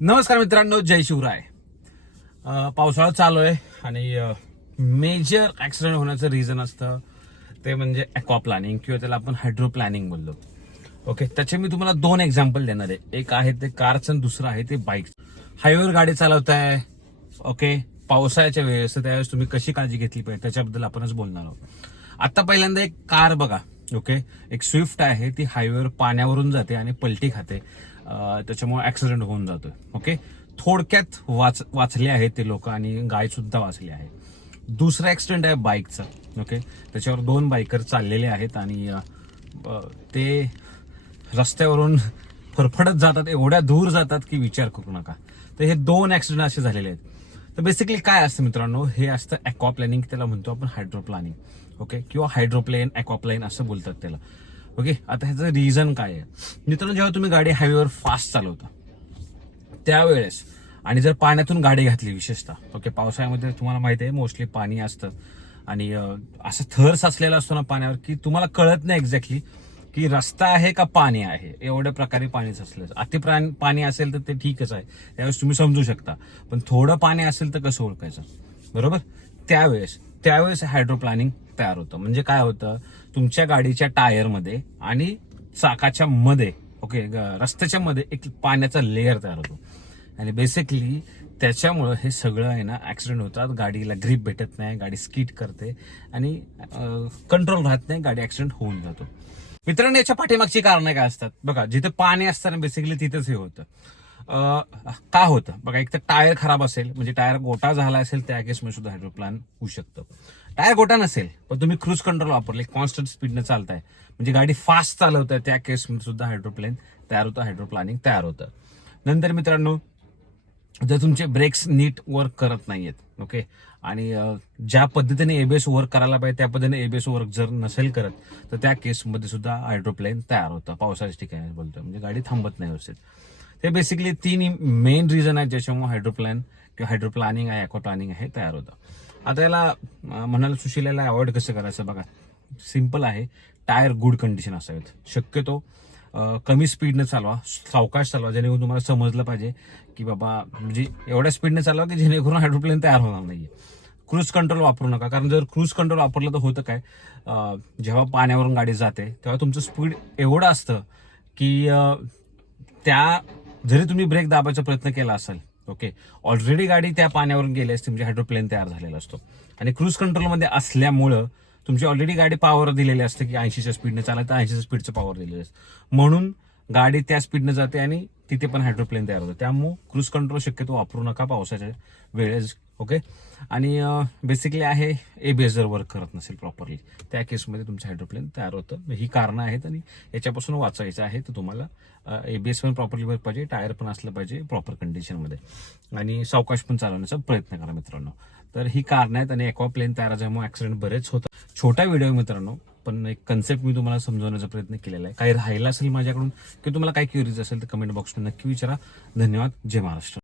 नमस्कार मित्रांनो जय शिवराय. पावसाळा चालू आहे आणि मेजर ऍक्सिडेंट होण्याचं रिझन असतं ते म्हणजे ॲक्वा प्लॅनिंग किंवा त्याला आपण हायड्रो प्लॅनिंग बोललो. ओके त्याचे मी तुम्हाला दोन एक्झाम्पल देणार आहे. एक आहे ते कारचं आणि दुसरं आहे ते बाईक हायवेवर गाडी चालवताय ओके पावसाळ्याच्या वेळेस त्यावेळेस तुम्ही कशी काळजी घेतली पाहिजे? त्याच्याबद्दल आपणच बोलणार आहोत. आता पहिल्यांदा एक कार बघा ओके एक स्विफ्ट आहे ती हायवेवर पाण्यावरून जाते आणि पलटी खाते. त्याच्यामुळे ॲक्सिडेंट होऊन जातोय. ओके थोडक्यात वाच वाचले आहेत ते लोक आणि गायसुद्धा वाचली आहे. दुसरा ॲक्सिडेंट आहे बाईकचा ओके त्याच्यावर दोन बायकर चाललेले आहेत आणि ते रस्त्यावरून फरफडत जातात एवढ्या दूर जातात की विचार करू नका. तर हे दोन ॲक्सिडेंट असे झालेले आहेत. तर बेसिकली काय असतं मित्रांनो? हे असतं ॲक्वा प्लॅनिंग त्याला म्हणतो आपण हायड्रो प्लॅनिंग ओके किंवा हायड्रोप्लेन ॲक्वाप्लेन असं बोलतात त्याला. ओके? आता ह्याचं रिझन काय आहे? मित्रांनो जेव्हा तुम्ही गाडी हायवेवर फास्ट चालवता त्यावेळेस आणि जर पाण्यातून गाडी घातली विशेषतः ओके? पावसाळ्यामध्ये तुम्हाला माहिती आहे मोस्टली पाणी असतं. आणि असं थर साचलेला असतो ना पाण्यावर की तुम्हाला कळत नाही एक्झॅक्टली की रस्ता आहे का पाणी आहे. एवढ्या प्रकारे पाणी साचलं अति पाणी असेल तर ते ठीकच आहे. त्यावेळेस तुम्ही समजू शकता. पण थोडं पाणी असेल तर कसं ओळखायचं? बरोबर? त्यावेळेस त्यावेळेस हायड्रो प्लॅनिंग तयार होतं. म्हणजे काय होतं? तुमच्या गाडीच्या टायरमध्ये आणि चाकाच्या मध्ये ओके रस्त्याच्या मध्ये एक पाण्याचा लेअर तयार होतो. आणि बेसिकली त्याच्यामुळं हे सगळं आहे ना ऍक्सिडेंट होतात. गाडीला ग्रीप भेटत नाही गाडी स्किट करते आणि कंट्रोल राहत नाही गाडी ऍक्सिडेंट होऊन जातो. मित्रांनो याच्या पाठीमागची कारणं काय असतात? बघा जिथे पाणी असताना बेसिकली तिथेच हे होतं. का होतं? बघा एक तर टायर खराब असेल म्हणजे टायर गोटा झाला असेल त्या केसमध्ये सुद्धा हायड्रोप्लान होऊ शकतं. टायर गोटा नसेल पण तुम्ही क्रूज कंट्रोल वापरले कॉन्स्टंट स्पीडने चालताय. म्हणजे गाडी फास्ट चालवताय त्या केसमध्ये सुद्धा हायड्रोप्लेन तयार होतं हायड्रोप्लानिंग तयार होतं. नंतर मित्रांनो जर तुमचे ब्रेक्स नीट वर्क करत नाहीयेत ओके आणि ज्या पद्धतीने एबीएस वर्क करायला पाहिजे त्या पद्धतीने एबीएस वर्क जर नसेल करत तर त्या केसमध्ये सुद्धा हायड्रोप्लेन तयार होतं. पावसाच्या ठिकाणी बोलतोय म्हणजे गाडी थांबत नाही व्यवस्थित. ते बेसिकली तीन मेन रिझन आहेत ज्याच्यामुळे हायड्रोप्लॅन किंवा हायड्रोप्लॅनिंग आहे ॲक्वा प्लॅनिंग आहे तयार होतं. आता याला म्हणाल सुशिलाला अवॉइड कसं करायचं बघा. सिंपल आहे. टायर गुड कंडिशन असावेत. शक्यतो कमी स्पीडनं चालवा सावकाश चालवा जेणेकरून तुम्हाला समजलं पाहिजे की बाबा म्हणजे एवढ्या स्पीडने चालवा की जेणेकरून हायड्रोप्लेन तयार होणार नाहीये. क्रूज कंट्रोल वापरू नका. कारण जर क्रूज कंट्रोल वापरलं तर होतं काय? जेव्हा पाण्यावरून गाडी जाते तेव्हा तुमचं स्पीड एवढं असतं की त्या जरी तुम्ही ब्रेक दाबायचा प्रयत्न केला असेल ओके? ऑलरेडी गाडी त्या पाण्यावरून गेली असते म्हणजे हायड्रोप्लेन तयार झालेला असतो. आणि क्रूज कंट्रोलमध्ये असल्यामुळं तुमची ऑलरेडी गाडी पॉवर दिलेली असते की ऐंशीच्या स्पीडने चालत ऐंशीच्या स्पीडचं पॉवर दिलेलं असतं. म्हणून गाडी त्या स्पीडने जाते आणि तिथे पण हायड्रोप्लेन तयार होतं. त्यामुळे क्रूज कंट्रोल शक्यतो वापरू नका पावसाच्या वेळेस. ओके? आणि बेसिकली आहे एबीएस जर वर्क करत नसेल प्रॉपरली त्या केसमध्ये तुमचं हायड्रोप्लेन तयार होतं. ही कारणं आहेत आणि याच्यापासून वाचायचं आहे तर तुम्हाला एबीएस पण प्रॉपरली वर्क पाहिजे टायर पण असलं पाहिजे प्रॉपर कंडिशनमध्ये आणि सावकाश पण चालवण्याचा प्रयत्न करा मित्रांनो. तर ही कारणं आहेत आणि एक्वा प्लेन तयार झाल्यामुळे ॲक्सिडेंट बरेच होतात. छोटा व्हिडिओ मित्रांनो पण एक कन्सेप्ट मी तुम्हाला समजवण्याचा प्रयत्न केलेला आहे. काही राहिला असेल माझ्याकडून किंवा तुम्हाला काही क्युरीज असेल तर कमेंट बॉक्समध्ये नक्की विचारा. धन्यवाद. जय महाराष्ट्र.